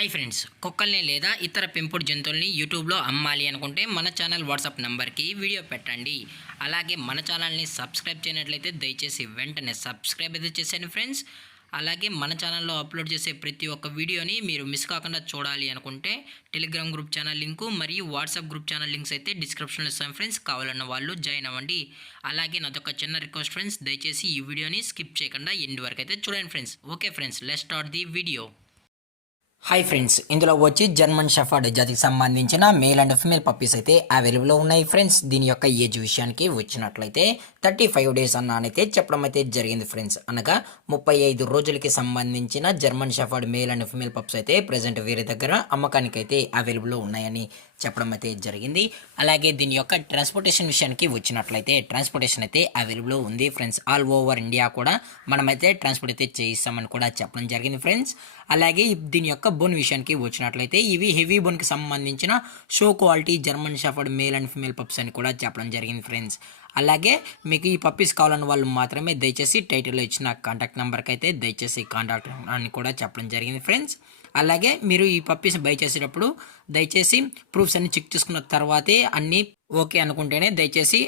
Hi friends, కుక్కల్ని లేదా ఇతర పెంపుడు జంతువుల్ని యూట్యూబ్లో అమ్మాలి అనుకుంటే మన ఛానల్ వాట్సాప్ నెంబర్కి వీడియో పెట్టండి. అలాగే మన ఛానల్ని సబ్స్క్రైబ్ చేయనట్లయితే దయచేసి వెంటనే సబ్స్క్రైబ్ అయితే చేసేయండి ఫ్రెండ్స్. అలాగే మన ఛానల్లో అప్లోడ్ చేసే ప్రతి ఒక్క వీడియోని మీరు మిస్ కాకుండా చూడాలి అనుకుంటే టెలిగ్రామ్ గ్రూప్ ఛానల్ లింకు మరియు వాట్సాప్ గ్రూప్ ఛానల్ లింక్స్ అయితే డిస్క్రిప్షన్లో ఇస్తాను ఫ్రెండ్స్. కావాలన్న వాళ్ళు జాయిన్ అవ్వండి. అలాగే నాదొక చిన్న రిక్వెస్ట్ ఫ్రెండ్స్, దయచేసి ఈ వీడియోని స్కిప్ చేయకుండా ఎండ్ వరకు అయితే చూడండి friends. Okay friends, let's start the video. Hi friends, ఇందులో వచ్చి జర్మన్ షెఫర్డ్ జాతికి సంబంధించిన మేల్ అండ్ ఫిమేల్ పప్పీస్ అయితే అవైలబుల్లో ఉన్నాయి ఫ్రెండ్స్. దీని యొక్క ఏజ్ విషయానికి వచ్చినట్లయితే 35 డేస్ అన్నైతే చెప్పడం అయితే జరిగింది ఫ్రెండ్స్. అనగా 35 రోజులకి సంబంధించిన German shepherd male and female pups అయితే ప్రజెంట్ వీరి దగ్గర అమ్మకానికి అయితే అవైలబుల్లో ఉన్నాయని చెప్పడం అయితే జరిగింది. అలాగే దీని యొక్క ట్రాన్స్పోర్టేషన్ విషయానికి వచ్చినట్లయితే ట్రాన్స్పోర్టేషన్ అయితే అవైలబుల్లో ఉంది ఫ్రెండ్స్. ఆల్ ఓవర్ ఇండియా కూడా మనమైతే ట్రాన్స్పోర్ట్ అయితే చేయిస్తామని కూడా చెప్పడం జరిగింది ఫ్రెండ్స్. అలాగే దీని యొక్క బోన్ విషయానికి వచ్చినట్లయితే ఇవి హెవీ బోన్కి సంబంధించిన show quality German shepherd male and female pups అని కూడా చెప్పడం జరిగింది ఫ్రెండ్స్. అలాగే మీకు ఈ పప్పీస్ కావాలని వాళ్ళు మాత్రమే దయచేసి టైటిల్లో ఇచ్చిన కాంటాక్ట్ నెంబర్కి అయితే దయచేసి కాంటాక్ట్ అని కూడా చెప్పడం జరిగింది ఫ్రెండ్స్. అలాగే మీరు ఈ పప్పీస్ బై చేసేటప్పుడు దయచేసి ప్రూఫ్స్ అన్ని చెక్ చేసుకున్న తర్వాతే అన్నీ ఓకే అనుకుంటేనే దయచేసి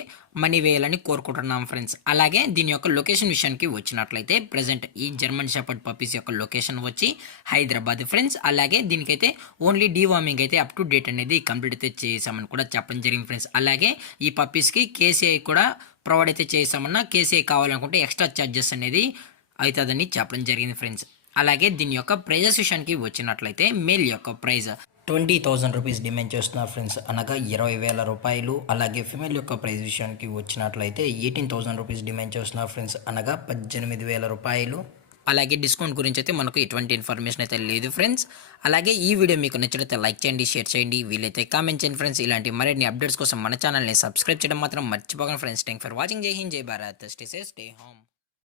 మనీ వేయాలని కోరుకుంటున్నాం ఫ్రెండ్స్. అలాగే దీని యొక్క లొకేషన్ విషయానికి వచ్చినట్లయితే ప్రజెంట్ ఈ జర్మన్ షెపర్డ్ పప్పీస్ యొక్క లొకేషన్ వచ్చి హైదరాబాద్ ఫ్రెండ్స్. అలాగే దీనికైతే ఓన్లీ డీవార్మింగ్ అయితే అప్ టు డేట్ అనేది కంప్లీట్ అయితే చేసామని కూడా చెప్పడం జరిగింది ఫ్రెండ్స్. అలాగే ఈ పప్పీస్కి కేసీఐ కూడా ప్రొవైడ్ అయితే చేసామన్నా కేసీఐ కావాలనుకుంటే ఎక్స్ట్రా ఛార్జెస్ అనేది అవుతుందని చెప్పడం జరిగింది ఫ్రెండ్స్. అలాగే దీని యొక్క ప్రైజెస్ విషయానికి వచ్చినట్లయితే మేల్ యొక్క ప్రైజ్ 20,000 రూపీస్ డిమాండ్ చేస్తున్నారు ఫ్రెండ్స్, అనగా 20,000 రూపాయలు. అలాగే ఫిమేల్ యొక్క ప్రైజ్ విషయానికి వచ్చినట్లయితే 18,000 రూపీస్ డిమాండ్ చేస్తున్నారు ఫ్రెండ్స్, అనగా 18,000 రూపాయలు. అలాగే డిస్కౌంట్ గురించి అయితే మనకు ఎటువంటి ఇన్ఫర్మేషన్ అయితే లేదు ఫ్రెండ్స్. అలాగే ఈ వీడియో మీకు నచ్చినట్లయితే లైక్ చేయండి, షేర్ చేయండి, వీలైతే కామెంట్ చేయండి ఫ్రెండ్స్. ఇలాంటి మరిన్ని అప్డేట్స్ కోసం మన ఛానల్ని సబ్స్క్రైబ్ చేయడం మాత్రం మర్చిపోకండి ఫ్రెండ్స్. Thank for watching. జై హింద్, జై Bharat, stay safe, stay home.